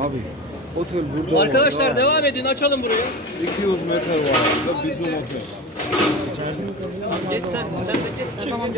Abi otel burada Arkadaşlar var. devam edin açalım burayı. 200 metre var. Burada bizim otel. Geç sen, sen de geç. Tamam,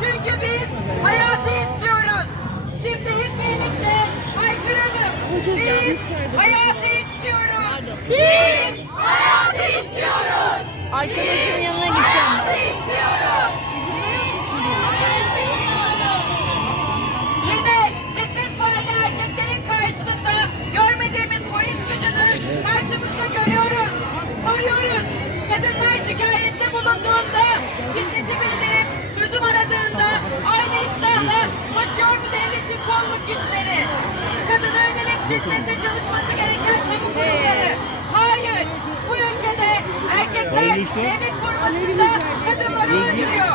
Çünkü biz hayatı istiyoruz. Şimdi hep birlikte haykıralım. Biz hayatı istiyoruz. Biz hayatı istiyoruz. Arkadaşımın yanına gideceğim. Hayatı istiyoruz. Yine şiddet faali erkeklerin karşısında görmediğimiz polis gücünü karşımızda görüyoruz. Soruyoruz. Kadınlar şikayette bulunduğunda, şiddeti bildirip çözüm aynı koşuyor mu devletin kolluk güçleri? Kadına yönelik şiddete çalışması gereken kamu kurumları. Hayır. Bu ülkede erkekler devlet korumasında kadınları öldürüyor.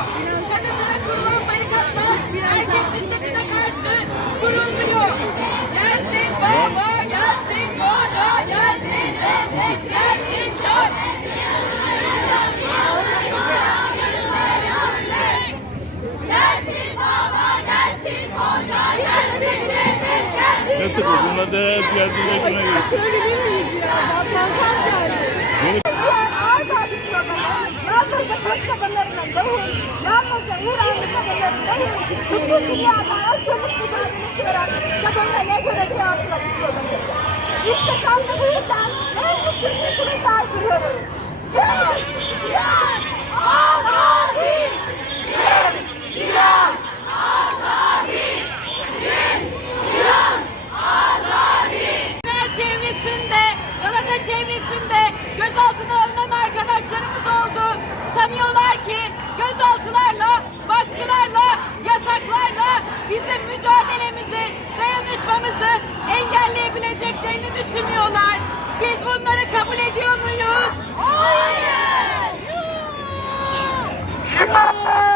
Ne tabii bunlar da geldiğinde şuna göre. Söyleyebilir miyiz ya? Pankart geldi. Düşünüyorlar. Biz bunları kabul ediyor muyuz? Hayır! Biz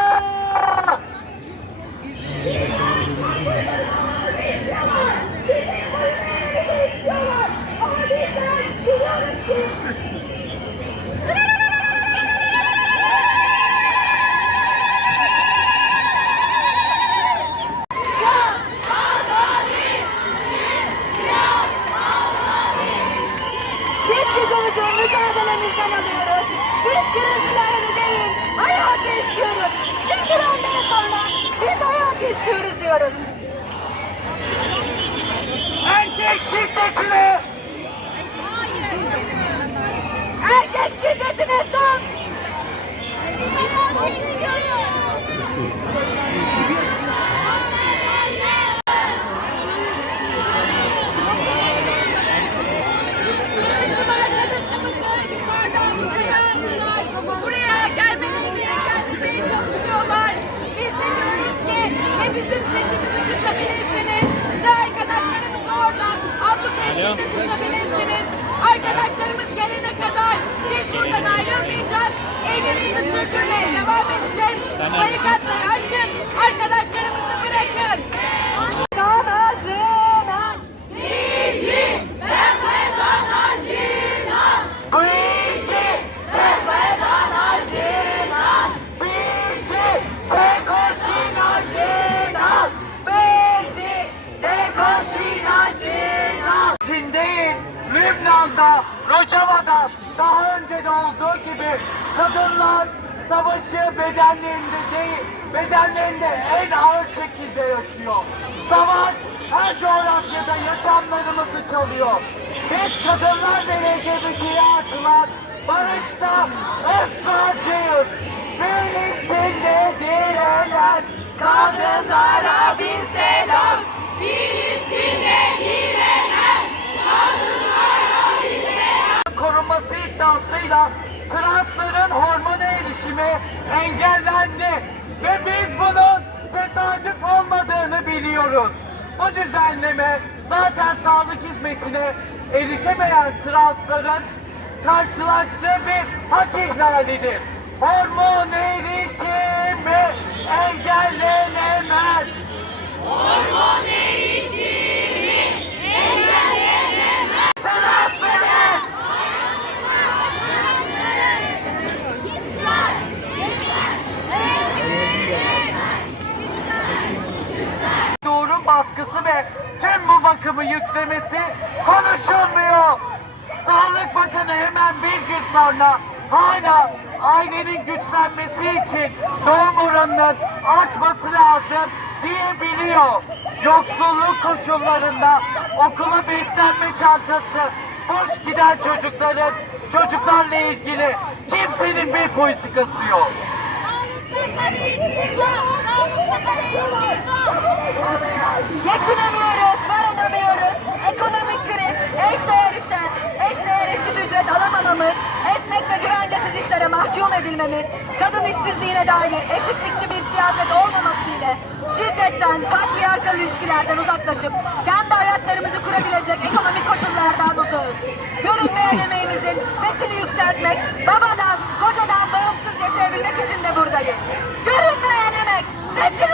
mücadelemizden alıyoruz. Biz kırıntılarını değil, hayatı istiyoruz. Çünkü ondan sonra biz hayatı istiyoruz diyoruz. Erkek şiddetine Erkek şiddetine son. Hayatı istiyoruz. Bizim arkadaşımızı yukarıdan buraya aldılar. Buraya gelmenizi engellemeye çalışıyorlar. Biz de diyoruz ki ne bizim sesimizi kısabilirsiniz ne arkadaşlarımız orada Arkadaşlarımız gelene kadar biz buradan ayrılmayacağız. Eylülümüzü sürdürmeye devam edeceğiz. Barikatları açın. Arkadaşlarımızı Rojava'da daha önce de olduğu gibi kadınlar savaşı bedenlerinde değil, bedenlerinde en ağır şekilde yaşıyor. Savaş her coğrafyada yaşamlarımızı çalıyor. Biz kadınlar ve LGBT artılar barışta ısrarcıyız. Filistin'de direnen kadınlara bir selam. Filistin'de direnen korunması iddiasıyla transların hormona erişimi engellendi. Ve biz bunun tesadüf olmadığını biliyoruz. Bu düzenleme zaten sağlık hizmetine erişemeyen transların karşılaştığı bir hak ihlalidir. Hormon erişimi engellenemez. hormon baskısı ve tüm bu bakımı yüklemesi konuşulmuyor. Sağlık Bakanı hemen bir gün sonra hala ailenin güçlenmesi için doğum oranının artması lazım diyebiliyor. Yoksulluk koşullarında okula beslenme çantası boş giden çocukların çocuklarla ilgili kimsenin bir politikası yok. Geçinemiyoruz, varamıyoruz. Ekonomik kriz, eşdeğer işe, eşdeğer eşit ücret alamamamız, esnek ve güvencesiz işlere mahkum edilmemiz, kadın işsizliğine dair eşitlikçi bir siyaset olmamasıyla şiddetten, patriarkal ilişkilerden uzaklaşıp kendi hayatlarımızı kurabilecek ekonomik koşullardan uzağız. Görünmeyen emeğimizin sesini yükseltmek, babadan, kocadan bağımsız yaşayabilmek için de buradayız. Görünmeyen emek, sesini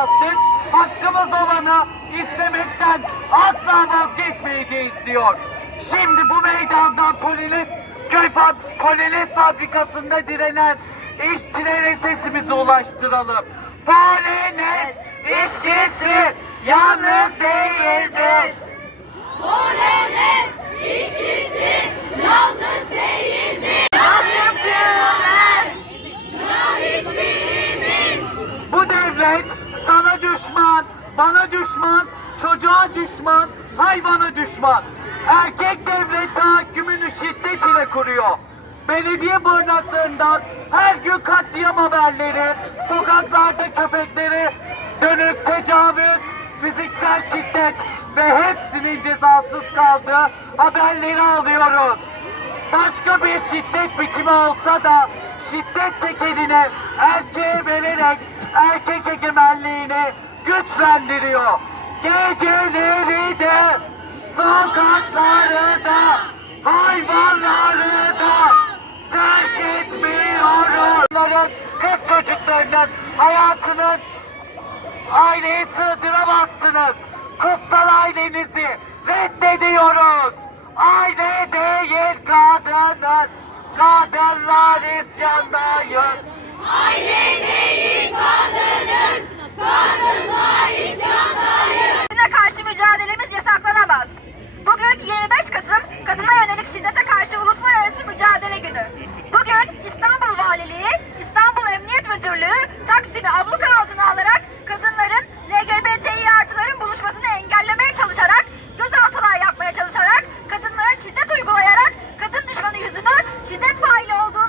yarattık. Hakkımız olanı istemekten asla vazgeçmeyeceğiz diyor. Şimdi bu meydandan Poloniz köy fab- Poloniz fabrikasında direnen işçilere sesimizi ulaştıralım. Poloniz işçisi yalnız değildir. Polonez işçisi yalnız değildir. Ya hiçbirimiz. Bu devlet sana düşman, bana düşman, çocuğa düşman, hayvana düşman. Erkek devlet tahakkümünü şiddet ile kuruyor. Belediye barınaklarından her gün katliam haberleri, sokaklarda köpekleri dönük tecavüz, fiziksel şiddet ve hepsinin cezasız kaldığı haberleri alıyoruz. Başka bir şiddet biçimi olsa da şiddet tekeline erkeğe vererek erkek egemenliğini güçlendiriyor. Geceleri de sokakları da hayvanları da terk etmiyoruz. Kız çocuklarının hayatının Aileye sığdıramazsınız. Kutsal ailenizi reddediyoruz. Aile değil kadının. Kadınlar isyandayız. Aile değil kadınız. Kadınlar isyandayız. Karşı mücadelemiz yasaklanamaz. Bugün 25 Kasım Kadına Yönelik Şiddete Karşı Uluslararası Mücadele Günü. Bugün İstanbul Valiliği, İstanbul Emniyet Müdürlüğü Taksim'i abluka altına alarak kadınların LGBTİ artıların buluşmasını engellemeye çalışarak, gözaltılar yapmaya çalışarak, kadınlara şiddet uygulayarak kadın düşmanı yüzünü şiddet faili olduğunu